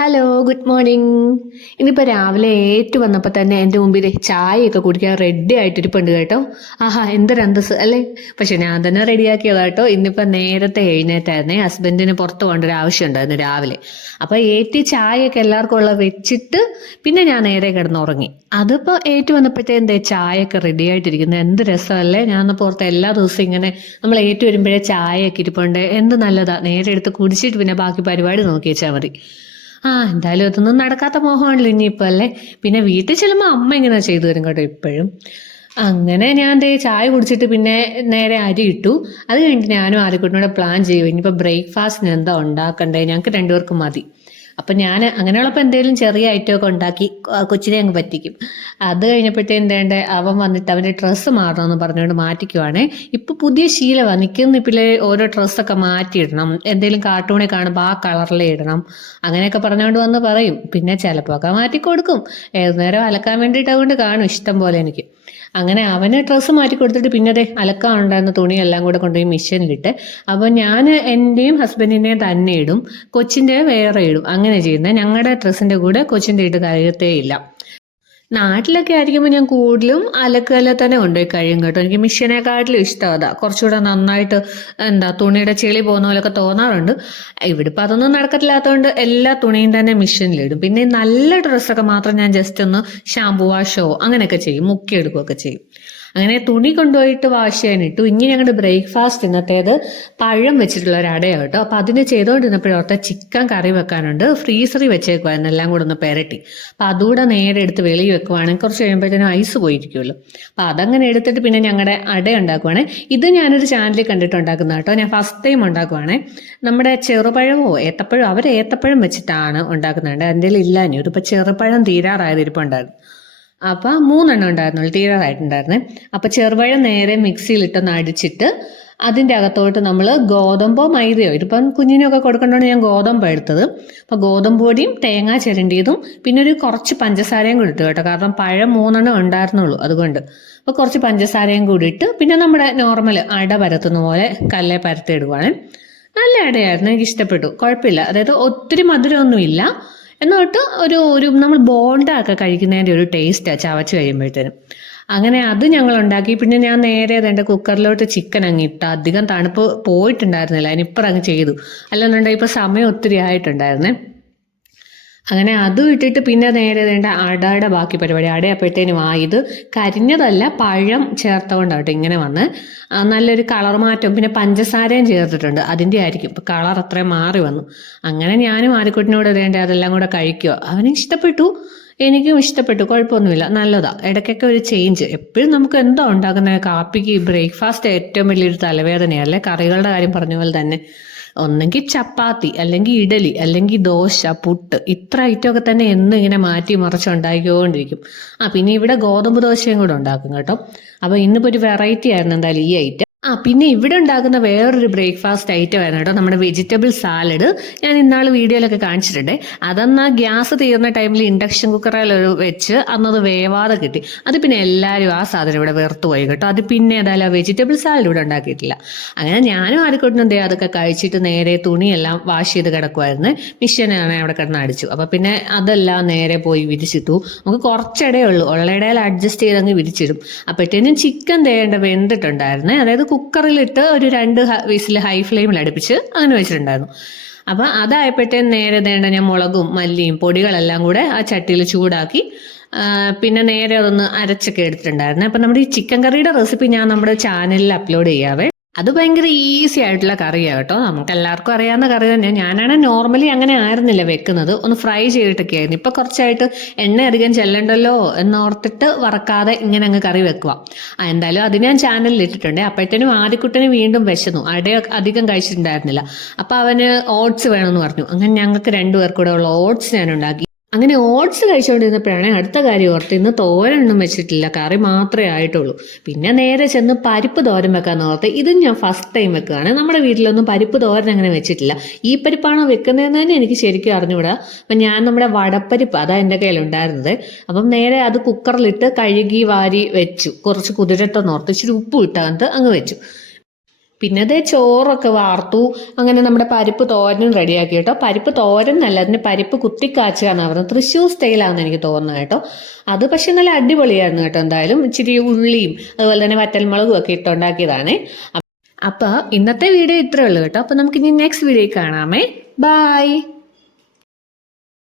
Hello, good morning. ഇന്നിപ്പോൾ രാവിലെ വന്നപ്പോൾ തന്നെ എൻ്റെ മുമ്പിൽ ചായയൊക്കെ കുടിക്കാൻ റെഡി ആയിട്ടിരിപ്പുണ്ട് കേട്ടോ. ആഹാ, എന്തൊരു അന്തസ് അല്ലേ. പക്ഷെ ഞാൻ തന്നെ റെഡിയാക്കിയതാ കേട്ടോ. ഇന്നിപ്പോൾ നേരത്തെ എഴുന്നേറ്റായിരുന്നേ, ഹസ്ബൻഡിന് പുറത്ത് പോകേണ്ട ഒരു ആവശ്യം ഉണ്ടായിരുന്നു രാവിലെ. അപ്പോൾ ചായയൊക്കെ എല്ലാവർക്കും ഉള്ള വെച്ചിട്ട് പിന്നെ ഞാൻ നേരെ കിടന്നുറങ്ങി. അതിപ്പോൾ വന്നപ്പോഴത്തേന്തേ ചായയൊക്കെ റെഡി ആയിട്ടിരിക്കുന്നത് എന്ത് രസമല്ലേ. ഞാൻ പുറത്ത് എല്ലാ ദിവസവും ഇങ്ങനെ നമ്മൾ വരുമ്പോഴേ ചായയൊക്കെ ഇരിപ്പുണ്ട്. എന്ത് നല്ലതാ. നേരെ എടുത്ത് കുടിച്ചിട്ട് പിന്നെ ബാക്കി പരിപാടി നോക്കി വെച്ചാൽ മതി. എന്തായാലും ഇതൊന്നും നടക്കാത്ത മോഹമാണല്ലോ ഇനിയിപ്പോൾ അല്ലേ. പിന്നെ വീട്ടിൽ ചെല്ലുമ്പോൾ അമ്മ ഇങ്ങനെ ചെയ്തു തരും കേട്ടോ ഇപ്പോഴും. അങ്ങനെ ഞാൻ ചായ കുടിച്ചിട്ട് പിന്നെ നേരെ അരി ഇട്ടു. അത് കഴിഞ്ഞിട്ട് ഞാനും ആദ്യക്കുട്ടിനോട് പ്ലാൻ ചെയ്യും ഇനിയിപ്പോൾ ബ്രേക്ക്ഫാസ്റ്റിന് എന്താ ഉണ്ടാക്കണ്ടേ, ഞങ്ങൾക്ക് രണ്ടുപേർക്കും മതി. അപ്പം ഞാൻ അങ്ങനെയുള്ളപ്പോൾ എന്തെങ്കിലും ചെറിയ ഐറ്റമൊക്കെ ഉണ്ടാക്കി കൊച്ചിനെ അങ്ങ് പറ്റിക്കും. അത് കഴിഞ്ഞപ്പോഴത്തേണ്ടേ അവൻ വന്നിട്ട് അവൻ്റെ ഡ്രസ്സ് മാറണമെന്ന് പറഞ്ഞുകൊണ്ട് മാറ്റിക്കുവാണേ. ഇപ്പം പുതിയ ശീലമാണ്, നിൽക്കുന്ന ഇപ്പിലെ ഓരോ ഡ്രസ്സൊക്കെ മാറ്റിയിടണം, എന്തെങ്കിലും കാർട്ടൂണിൽ കാണുമ്പോൾ ആ കളറിലേ ഇടണം, അങ്ങനെയൊക്കെ പറഞ്ഞുകൊണ്ട് വന്ന് പറയും. പിന്നെ ചിലപ്പോൾ ഒക്കെ മാറ്റി കൊടുക്കും. ഏത് നേരം അലക്കാൻ വേണ്ടിയിട്ട് അതുകൊണ്ട് കാണും ഇഷ്ടം പോലെ എനിക്ക്. അങ്ങനെ അവന് ഡ്രസ്സ് മാറ്റി കൊടുത്തിട്ട് പിന്നെ അലക്കാനുണ്ടായിരുന്ന തുണിയെല്ലാം കൂടെ കൊണ്ടുപോയി മെഷീനിലിട്ട്. അപ്പോൾ ഞാൻ എൻ്റെയും ഹസ്ബൻഡിൻ്റെയും തന്നെ ഇടും, കൊച്ചിൻ്റെ വേറെ ഇടും. അങ്ങനെ ചെയ്യുന്നത്. ഞങ്ങളുടെ ഡ്രസ്സിൻ്റെ കൂടെ കൊച്ചിൻ്റെ ഇട്ട് കഴുകത്തേ ഇല്ല. നാട്ടിലൊക്കെ ആയിരിക്കുമ്പോൾ ഞാൻ കൂടുതലും അലക്കല്ല തന്നെ കൊണ്ടുപോയി കഴിയും കേട്ടോ. എനിക്ക് മെഷീനെക്കാട്ടിലും ഇഷ്ടം അതാ. കുറച്ചുകൂടെ നന്നായിട്ട് തുണിയുടെ ചെളി പോകുന്ന പോലെയൊക്കെ തോന്നാറുണ്ട്. ഇവിടെ ഇപ്പം അതൊന്നും നടക്കത്തില്ലാത്തതുകൊണ്ട് എല്ലാ തുണിയും തന്നെ മെഷീനിലിടും. പിന്നെ നല്ല ഡ്രസ്സൊക്കെ മാത്രം ഞാൻ ജസ്റ്റ് ഒന്ന് ഷാമ്പു വാഷോ അങ്ങനെയൊക്കെ ചെയ്യും, മുക്കിയെടുക്കുകയൊക്കെ ചെയ്യും. അങ്ങനെ തുണി കൊണ്ടുപോയിട്ട് വാഷ് ചെയ്യാനിട്ടു. ഇനി ഞങ്ങളുടെ ബ്രേക്ക്ഫാസ്റ്റ് ഇന്നത്തേത് പഴം വെച്ചിട്ടുള്ള ഒരു അടയാണ് കേട്ടോ. അപ്പം അതിന് ചെയ്തുകൊണ്ടിരുന്നപ്പോഴത്തെ ചിക്കൻ കറി വെക്കാനുണ്ട്. ഫ്രീസറിൽ വെച്ചേക്കുവായിരുന്നു എല്ലാം കൂടെ ഒന്ന് പെരട്ടി. അപ്പം അതുകൂടെ നേരെ എടുത്ത് വെളിയിൽ വെക്കുവാണെങ്കിൽ കുറച്ച് കഴിയുമ്പോഴത്തേനും ഐസ് പോയിരിക്കുമല്ലോ. അപ്പം അതങ്ങനെ എടുത്തിട്ട് പിന്നെ ഞങ്ങളുടെ അട ഉണ്ടാക്കുവാണേ. ഇത് ഞാനൊരു ചാനലിൽ കണ്ടിട്ടുണ്ടാക്കുന്ന കേട്ടോ. ഞാൻ ഫസ്റ്റ് ടൈം ഉണ്ടാക്കുവാണേ. നമ്മുടെ ചെറുപഴമോ ഏത്തപ്പഴമോ ഏത്തപ്പഴം വെച്ചിട്ടാണ് ഉണ്ടാക്കുന്നുണ്ട്. എൻ്റെ ഇല്ല ഇനി ഇതിപ്പോൾ ചെറുപഴം തീരാറായത് ഇരിപ്പുണ്ടായിരുന്നു. അപ്പം 3 ഉണ്ടായിരുന്നുള്ളൂ, തീരാറായിട്ടുണ്ടായിരുന്നേ. അപ്പം ചെറുപഴം നേരെ മിക്സിയിലിട്ടൊന്ന് അടിച്ചിട്ട് അതിൻ്റെ അകത്തോട്ട് നമ്മൾ ഗോതമ്പോ മൈദയോ, ഇതിപ്പം കുഞ്ഞിനൊക്കെ കൊടുക്കേണ്ടതാണ് ഞാൻ ഗോതമ്പ് എടുത്തത്. അപ്പോൾ ഗോതമ്പ് പൊടിയും തേങ്ങ ചിരണ്ടിയതും പിന്നെ ഒരു കുറച്ച് പഞ്ചസാരയും കൂടി ഇട്ടു കേട്ടോ. കാരണം പഴം 3 ഉണ്ടായിരുന്നുള്ളൂ അതുകൊണ്ട്. അപ്പോൾ കുറച്ച് പഞ്ചസാരയും കൂടി ഇട്ട് പിന്നെ നമ്മുടെ നോർമൽ അട പരത്തുന്ന പോലെ കല്ലേ പരത്തിയിടുവാണ്. നല്ല അടയായിരുന്നു, എനിക്ക് ഇഷ്ടപ്പെട്ടു, കുഴപ്പമില്ല. അതായത് ഒത്തിരി മധുരമൊന്നുമില്ല, എന്നിട്ട് ഒരു നമ്മൾ ബോണ്ടൊക്കെ കഴിക്കുന്നതിൻ്റെ ഒരു ടേസ്റ്റാണ് ചവച്ച് കഴിയുമ്പോഴത്തേനും. അങ്ങനെ അത് ഞങ്ങൾ ഉണ്ടാക്കി. പിന്നെ ഞാൻ നേരെ എൻ്റെ കുക്കറിലോട്ട് ചിക്കൻ അങ്ങ് ഇട്ടു. അധികം തണുപ്പ് പോയിട്ടുണ്ടായിരുന്നില്ല, അതിനിപ്പം അങ്ങ് ചെയ്തു. അല്ലെന്നുണ്ടെങ്കിൽ ഇപ്പോൾ സമയം ഒത്തിരി ആയിട്ടുണ്ടായിരുന്നേ. അങ്ങനെ അതും ഇട്ടിട്ട് പിന്നെ നേരെ അടയുടെ ബാക്കി പരിപാടി. അടയപ്പോഴത്തേനും ഇത് കരിഞ്ഞതല്ല, പഴം ചേർത്തുകൊണ്ടാവട്ടെ ഇങ്ങനെ വന്ന് നല്ലൊരു കളർ മാറ്റം. പിന്നെ പഞ്ചസാരയും ചേർത്തിട്ടുണ്ട്, അതിൻ്റെ ആയിരിക്കും ഇപ്പം കളർ അത്രയും മാറി വന്നു. അങ്ങനെ ഞാനും ആര്യക്കുട്ടിനോട് അതെല്ലാം കൂടെ കഴിക്കുക. അവന് ഇഷ്ടപ്പെട്ടു, എനിക്കും ഇഷ്ടപ്പെട്ടു, കുഴപ്പമൊന്നുമില്ല, നല്ലതാ. ഇടയ്ക്കൊക്കെ ഒരു ചേഞ്ച്. എപ്പോഴും നമുക്ക് എന്താ ഉണ്ടാക്കുന്നത്, കാപ്പിക്ക് ബ്രേക്ക്ഫാസ്റ്റ് ഏറ്റവും വലിയൊരു തലവേദനയല്ലേ. കറികളുടെ കാര്യം പറഞ്ഞ പോലെ തന്നെ ഒന്നെങ്കിൽ ചപ്പാത്തി, അല്ലെങ്കിൽ ഇഡലി, അല്ലെങ്കിൽ ദോശ, പുട്ട്, ഇത്ര ഐറ്റമൊക്കെ തന്നെ എന്നും ഇങ്ങനെ മാറ്റി മറിച്ച് ഉണ്ടാക്കിക്കൊണ്ടിരിക്കും. പിന്നെ ഇവിടെ ഗോതമ്പ് ദോശയും കൂടെ ഉണ്ടാക്കും കേട്ടോ. അപ്പോൾ ഇന്നിപ്പോൾ ഒരു വെറൈറ്റി ആയിരുന്നു എന്തായാലും ഈ ഐറ്റം. പിന്നെ ഇവിടെ ഉണ്ടാക്കുന്ന വേറൊരു ബ്രേക്ക്ഫാസ്റ്റ് ഐറ്റം ആയിരുന്നു കേട്ടോ, നമ്മുടെ വെജിറ്റബിൾ സാലഡ്. ഞാൻ ഇന്നാൾ വീഡിയോയിലൊക്കെ കാണിച്ചിട്ടുണ്ട്. അതെന്നാ ഗ്യാസ് തീർന്ന ടൈമിൽ ഇൻഡക്ഷൻ കുക്കറിൽ വെച്ച് അന്നത് വേവാതെ കിട്ടി. അത് പിന്നെ എല്ലാവരും ആ സാധനം ഇവിടെ വെറുത്തു പോയി കേട്ടോ. അത് പിന്നെ ഏതായാലും വെജിറ്റബിൾ സാലഡ് ഇവിടെ ഉണ്ടാക്കിയിട്ടില്ല. അങ്ങനെ ഞാനും ആദ്യക്കൊട്ടും അതൊക്കെ കഴിച്ചിട്ട് നേരെ തുണിയെല്ലാം വാഷ് ചെയ്ത് കിടക്കുമായിരുന്നു. മിഷ്യനാണ് അവിടെ കിടന്ന് അടിച്ചു. അപ്പം പിന്നെ അതെല്ലാം നേരെ പോയി വിരിച്ചിട്ടു. നമുക്ക് കുറച്ചിടയേ ഉള്ളൂ, ഉള്ളയിടയിൽ അഡ്ജസ്റ്റ് ചെയ്തങ്ങ് വിരിച്ചിടും. അപ്പോഴത്തേനും ചിക്കൻ വെന്തിട്ടുണ്ടായിരുന്നേ. അതായത് കുക്കറിലിട്ട് ഒരു 2 വിസിൽ ഹൈ ഫ്ലെയിമിൽ അടുപ്പിച്ച് അങ്ങനെ വെച്ചിട്ടുണ്ടായിരുന്നു. അപ്പം അതായപ്പോഴത്തേനും നേരെ ഞാൻ മുളകും മല്ലിയും പൊടികളെല്ലാം കൂടെ ആ ചട്ടിയിൽ ചൂടാക്കി പിന്നെ നേരെ അതൊന്ന് അരച്ചൊക്കെ എടുത്തിട്ടുണ്ടായിരുന്നു. അപ്പം നമ്മുടെ ഈ ചിക്കൻ കറിയുടെ റെസിപ്പി ഞാൻ നമ്മുടെ ചാനലിൽ അപ്ലോഡ് ചെയ്യാവേ. അത് ഭയങ്കര ഈസി ആയിട്ടുള്ള കറിയാണ് കേട്ടോ. നമുക്ക് എല്ലാവർക്കും അറിയാവുന്ന കറി തന്നെ. ഞാനാണ് നോർമലി അങ്ങനെ ആയിരുന്നില്ല വെക്കുന്നത്, ഒന്ന് ഫ്രൈ ചെയ്തിട്ടൊക്കെ ആയിരുന്നു. ഇപ്പം കുറച്ചായിട്ട് എണ്ണ അധികം ചെല്ലണ്ടല്ലോ എന്നോർത്തിട്ട് വറക്കാതെ ഇങ്ങനെ അങ്ങ് കറി വെക്കുക. എന്തായാലും അത് ഞാൻ ചാനലിൽ ഇട്ടിട്ടുണ്ട്. അപ്പോഴത്തേനും ആദ്യക്കുട്ടന് വീണ്ടും വിശന്നു, അധികം കഴിച്ചിട്ടുണ്ടായിരുന്നില്ല. അപ്പം അവന് ഓട്സ് വേണമെന്ന് പറഞ്ഞു. അങ്ങനെ ഞങ്ങൾക്ക് 2 പേർക്കൂടെ ഉള്ള ഓട്സ് ഞാൻ ഉണ്ടാക്കി. അങ്ങനെ ഓട്സ് കഴിച്ചുകൊണ്ടിരുന്നപ്പോഴാണ് അടുത്ത കാര്യം ഓർത്ത് ഇന്ന് തോരനൊന്നും വെച്ചിട്ടില്ല, കറി മാത്രമേ ആയിട്ടുള്ളൂ. പിന്നെ നേരെ ചെന്ന് പരിപ്പ് തോരൻ വെക്കാന്ന് ഓർത്ത്. ഇതും ഞാൻ ഫസ്റ്റ് ടൈം വെക്കുകയാണ്. നമ്മുടെ വീട്ടിലൊന്നും പരിപ്പ് തോരൻ അങ്ങനെ വെച്ചിട്ടില്ല. ഈ പരിപ്പാണോ വെക്കുന്നതെന്ന് തന്നെ എനിക്ക് ശരിക്കും അറിഞ്ഞുകൂടാ. അപ്പം ഞാൻ നമ്മുടെ വടപ്പരിപ്പ് അതാ എൻ്റെ കയ്യിലുണ്ടായിരുന്നത്. അപ്പം നേരെ അത് കുക്കറിലിട്ട് കഴുകി വാരി വെച്ചു. കുറച്ച് കുതിരട്ടെന്ന് ഓർത്ത് ഇച്ചിരി ഉപ്പ് ഇട്ടകത്ത് അങ്ങ് വെച്ചു. പിന്നെ അതേ ചോറൊക്കെ വാർത്തു. അങ്ങനെ നമ്മുടെ പരിപ്പ് തോരനും റെഡിയാക്കി കേട്ടോ. പരിപ്പ് തോരൻ എന്നല്ല, അതിന് പരിപ്പ് കുത്തിക്കാച്ചുക എന്നാണ് പറയുന്നത്. തൃശ്ശൂർ സ്റ്റൈലാണെന്ന് എനിക്ക് തോന്നുന്നത് കേട്ടോ. അത് പക്ഷെ നല്ല അടിപൊളിയായിരുന്നു കേട്ടോ. എന്തായാലും ഇച്ചിരി ഉള്ളിയും അതുപോലെ തന്നെ വറ്റൽമുളകും ഒക്കെ ഇട്ടുണ്ടാക്കിയതാണ്. അപ്പൊ ഇന്നത്തെ വീഡിയോ ഇത്രേ ഉള്ളൂ കേട്ടോ. അപ്പൊ നമുക്ക് ഇനി നെക്സ്റ്റ് വീഡിയോ കാണാമേ. ബൈ.